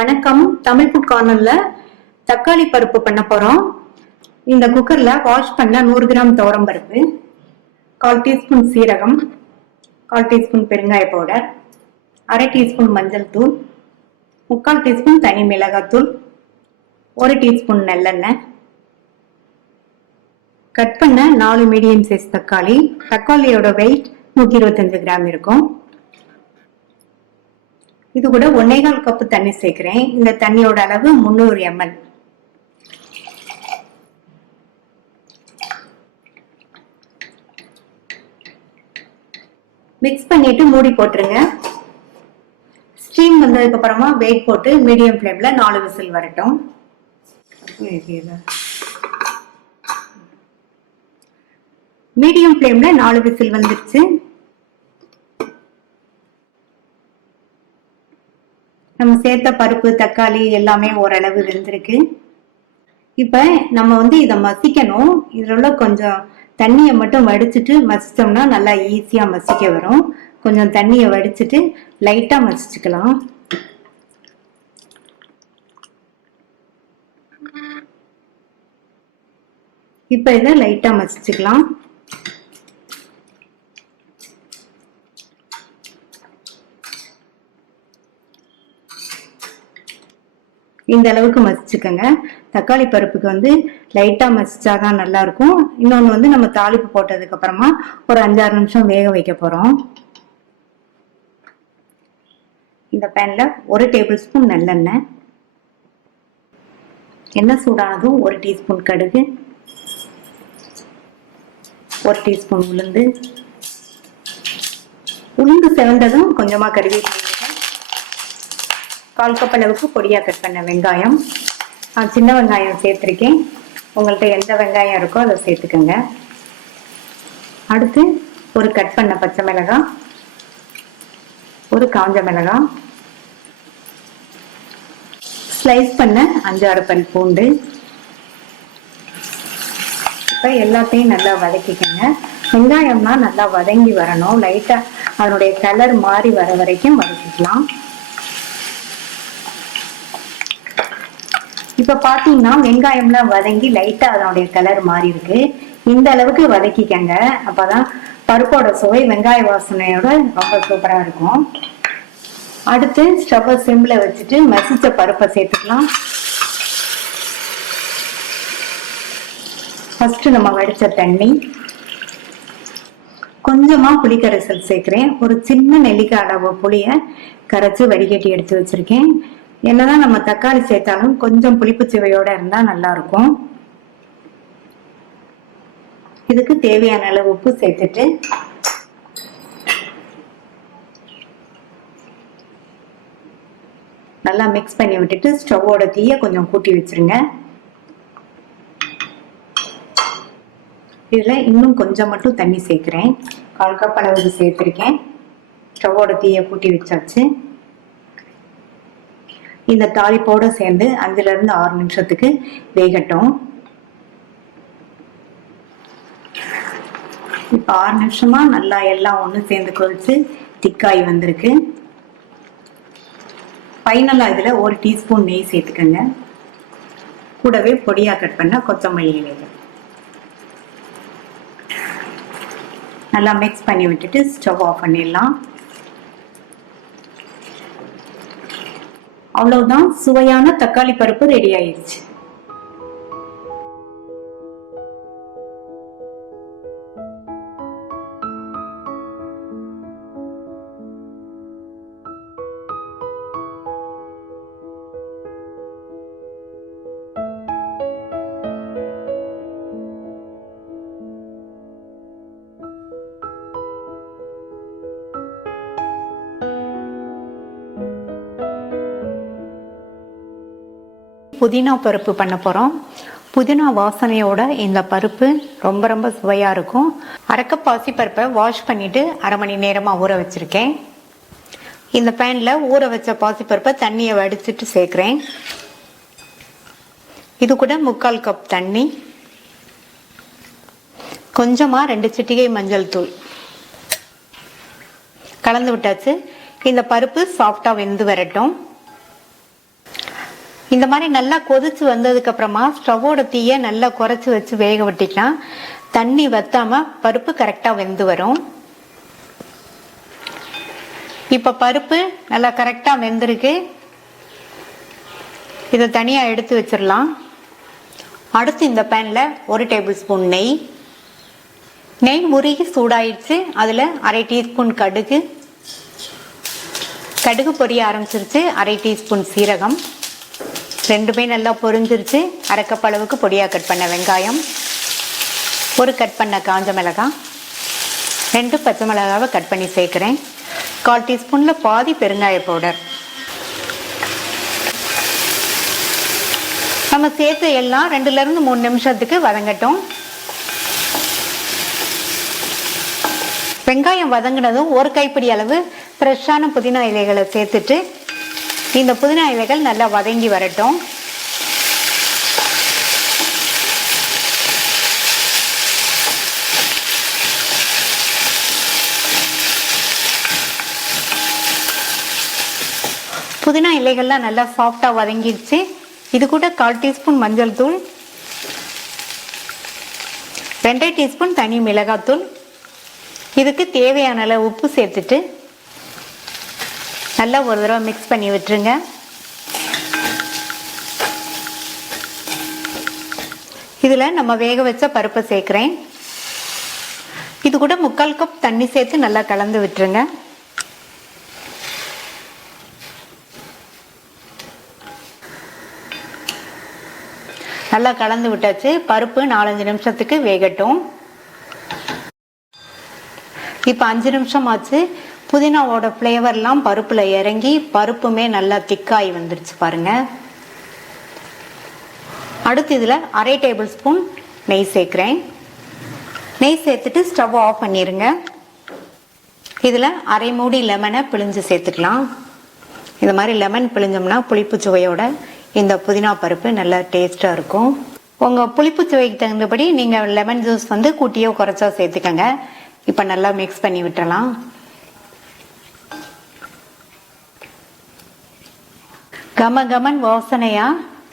வணக்கம். தமிழ் ஃபுட் கார்னர்ல தக்காளி பருப்பு பண்ண போறோம். இந்த குக்கர்ல வாஷ் பண்ண 100 கிராம் துவரம் பருப்பு, 1/4 டீஸ்பூன் சீரகம், 1/4 டீஸ்பூன் பெருங்காய பவுடர், 1/2 டீஸ்பூன் மஞ்சள் தூள், 3/4 டீஸ்பூன் தனி மிளகாத்தூள், 1 டீஸ்பூன் நல்லெண்ணெய், கட் பண்ண 4 மீடியம் சைஸ் தக்காளி. தக்காளியோட வெயிட் 125 கிராம் இருக்கும். இது கூட 1/4 கப் தண்ணி சேர்க்கிறேன். இந்த தண்ணியோட அளவு 300 ml. மிக்ஸ் பண்ணிட்டு மூடி போட்டுருங்க. ஸ்டீம் வந்ததுக்கு அப்புறமா வெயிட் போட்டு மீடியம் ஃப்ளேம்ல 4 விசில் வரட்டும். மீடியம் ஃப்ளேம்ல 4 விசில் வந்துருச்சு. நம்ம சேர்த்த பருப்பு தக்காளி எல்லாமே ஓரளவு வெந்திருக்கு. இப்ப நம்ம இதை மசிக்கணும். இதுல உள்ள கொஞ்சம் தண்ணியை மட்டும் வடிச்சிட்டு மசிச்சோம்னா நல்லா ஈஸியா மசிக்க வரும். கொஞ்சம் தண்ணியை வடிச்சிட்டு லைட்டா மசிச்சுக்கலாம். இப்ப இதை லைட்டா மசிச்சுக்கலாம். இந்த அளவுக்கு மசிச்சுக்கோங்க. தக்காளி பருப்புக்கு லைட்டா மசிச்சாதான் நல்லா இருக்கும். இன்னொன்னு நம்ம தாளிப்பு போட்டதுக்கு அப்புறமா ஒரு 5-6 நிமிஷம் வேக வைக்க போறோம். இந்த பேன்ல 1 டேபிள் ஸ்பூன் நல்லெண்ணெய், எண்ணெய் சூடானதும் 1 டீஸ்பூன் கடுகு, 1 டீஸ்பூன் உளுந்து செவந்ததும் கொஞ்சமா கருவேப்பிலை, 1/4 கப் அளவுக்கு பொடியா கட் பண்ண வெங்காயம், சின்ன வெங்காயம் சேர்த்திருக்கேன். உங்கள்கிட்ட எந்த வெங்காயம் இருக்கோ அதை சேர்த்துக்கோங்க. அடுத்து ஒரு கட் பண்ண பச்சை மிளகாய், ஒரு காஞ்ச மிளகாய், ஸ்லைஸ் பண்ண 5-6 பல் பூண்டு. இப்ப எல்லாத்தையும் நல்லா வதக்கிக்கோங்க. வெங்காயம்னா நல்லா வதங்கி வரணும். லைட்டா அதனுடைய கலர் மாறி வர வரைக்கும் வதக்கிக்கலாம். இப்ப பாத்தீங்கன்னா வெங்காயம்லாம் வதங்கி லைட்டா அதனுடைய கலர் மாறி இருக்கு. இந்த அளவுக்கு வதக்கிக்கங்க. அப்பதான் பருப்போட சுவை வெங்காய வாசனையோட ரொம்ப சூப்பரா இருக்கும். அடுத்து ஸ்டவ் சிம்ல வச்சுட்டு மசிச்ச பருப்பை சேர்த்துக்கலாம். ஃபர்ஸ்ட் நம்ம வடிச்ச தண்ணி, கொஞ்சமா புளிக்கரைசல் சேர்க்கிறேன். ஒரு சின்ன நெல்லிக்காய் அளவு புளிய கரைச்சு வடிகட்டி எடுத்து வச்சிருக்கேன். என்னதான் நம்ம தக்காளி சேர்த்தாலும் கொஞ்சம் புளிப்பு சுவையோட இருந்தா நல்லா இருக்கும். இதுக்கு தேவையான அளவு உப்பு சேர்த்துட்டு நல்லா மிக்ஸ் பண்ணி விட்டுட்டு ஸ்டவ்வோட தீய கொஞ்சம் கூட்டி வச்சிருங்க. இதுல இன்னும் கொஞ்சம் மட்டும் தண்ணி சேர்க்கிறேன். 1/4 கப் அளவுக்கு சேர்த்திருக்கேன். ஸ்டவ்வோட தீய கூட்டி வச்சாச்சு. இந்த தாளிப்போட சேர்ந்து 5 to 6 நிமிஷத்துக்கு வேகட்டும். இப்ப 6 நிமிஷமா நல்லா எல்லாம் ஒண்ணு சேர்ந்து கொதிச்சு திக்காய் வந்திருக்கு. ஃபைனலா இதுல 1 டீஸ்பூன் நெய் சேர்த்துக்கங்க. கூடவே பொடியா கட் பண்ண கொத்தமல்லி இலைகள். நல்லா மிக்ஸ் பண்ணி விட்டுட்டு ஸ்டவ் ஆஃப் பண்ணிடலாம். அவ்வளவுதான், சுவையான தக்காளி பருப்பு ரெடி ஆயிடுச்சு. புதினா பருப்பு பண்ண போறோம். புதினா வாசனையோட இந்த பருப்பு ரொம்ப ரொம்ப சுவையா இருக்கும். 1/2 கப் பாசி பருப்பை வாஷ் பண்ணிட்டு 1/2 மணி நேரமா ஊற வச்சிருக்கேன். இந்த பேன்ல ஊற வச்ச பாசி பருப்பை தண்ணியை வடிச்சிட்டு சேர்க்கிறேன். இது கூட 3/4 கப் தண்ணி, கொஞ்சமா 2 சிட்டிகை மஞ்சள் தூள் கலந்து விட்டாச்சு. இந்த பருப்பு சாஃப்டா வெந்து வரட்டும். இந்த மாதிரி நல்லா கொதிச்சு வந்ததுக்கு அப்புறமா ஸ்டவ்வோட தீயை நல்லா குறைச்சி வச்சு வேக விட்டுக்கலாம். தண்ணி வத்தாம பருப்பு கரெக்டா வெந்து வரும். இப்ப பருப்பு நல்லா கரெக்டா வெந்திருக்கு. இதை தனியா எடுத்து வச்சிடலாம். அடுத்து இந்த பேன்ல 1 டேபிள் ஸ்பூன் நெய். நெய் உருகி சூடாயிடுச்சு. அதுல 1/2 டீஸ்பூன் கடுகு. கடுகு பொரிய ஆரம்பிச்சிருச்சு. 1/2 டீஸ்பூன் சீரகம். ரெண்டுமே நல்லா பொரிஞ்சிருச்சு. 1/2 கப் அளவுக்கு பொடியா கட் பண்ண வெங்காயம், 1 கட் பண்ண காஞ்ச மிளகாய், 2 பச்சை மிளகாவை கட் பண்ணி சேர்க்கிறேன். 1/4 டீஸ்பூன்ல பாதி பெருங்காய பவுடர். நம்ம சேர்த்து எல்லாம் 2ல இருந்து 3 நிமிஷத்துக்கு வதங்கட்டும். வெங்காயம் வதங்கினதும் 1 கைப்பிடி அளவு ஃப்ரெஷ்ஷான புதினா இலைகளை சேர்த்துட்டு இந்த புதினா இலைகள் நல்லா வதங்கி வரட்டும். புதினா இலைகள்லாம் நல்லா சாஃப்டா வதங்கிடுச்சு. இது கூட 1/4 டீஸ்பூன் மஞ்சள் தூள், 2 டீஸ்பூன் தனி மிளகாத்தூள், இதுக்கு தேவையான அளவு உப்பு சேர்த்துட்டு நல்லா ஒரு தடவை மிக்ஸ் பண்ணி விட்டுருங்க. இதுல நம்ம வேக வச்ச பருப்பை சேர்க்கிறேன். இது கூட 3/4 கப் தண்ணி சேர்த்து நல்லா கலந்து விட்டுருங்க. நல்லா கலந்து விட்டாச்சு. பருப்பு 4-5 நிமிஷத்துக்கு வேகட்டும். இப்ப 5 நிமிஷம் ஆச்சு. புதினாவோட ஃப்ளேவர்லாம் பருப்புல இறங்கி பருப்புமே நல்லா திக்காய் வந்துருச்சு பாருங்க. அடுத்து இதுல 1/2 டேபிள் ஸ்பூன் நெய் சேர்க்கிறேன். நெய் சேர்த்துட்டு ஸ்டவ் ஆஃப் பண்ணிருங்க. இதுல 1/2 மூடி லெமனை பிழிஞ்சு சேர்த்துக்கலாம். இந்த மாதிரி லெமன் பிழிஞ்சோம்னா புளிப்பு சுவையோட இந்த புதினா பருப்பு நல்லா டேஸ்டா இருக்கும். உங்க புளிப்பு சுவைக்கு தகுந்தபடி நீங்க லெமன் ஜூஸ் கூட்டியோ குறைச்சோ சேர்த்துக்கங்க. இப்ப நல்லா மிக்ஸ் பண்ணி விட்டுறலாம். கம கமன் வாசனையா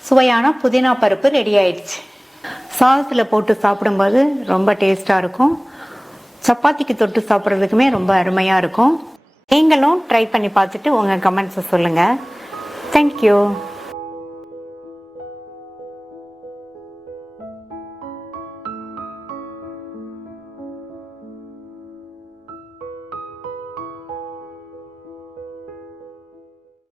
சுவையான புதினா பருப்பு ரெடி ஆயிடுச்சு. சாதத்துல போட்டு சாப்பிடும்போது ரொம்ப டேஸ்டா இருக்கும். சப்பாத்திக்கு தொட்டு சாப்பிட்றதுக்குமே ரொம்ப அருமையா இருக்கும். நீங்களும் ட்ரை பண்ணி பார்த்துட்டு உங்க கமெண்ட்ஸை சொல்லுங்க. தேங்க்யூ.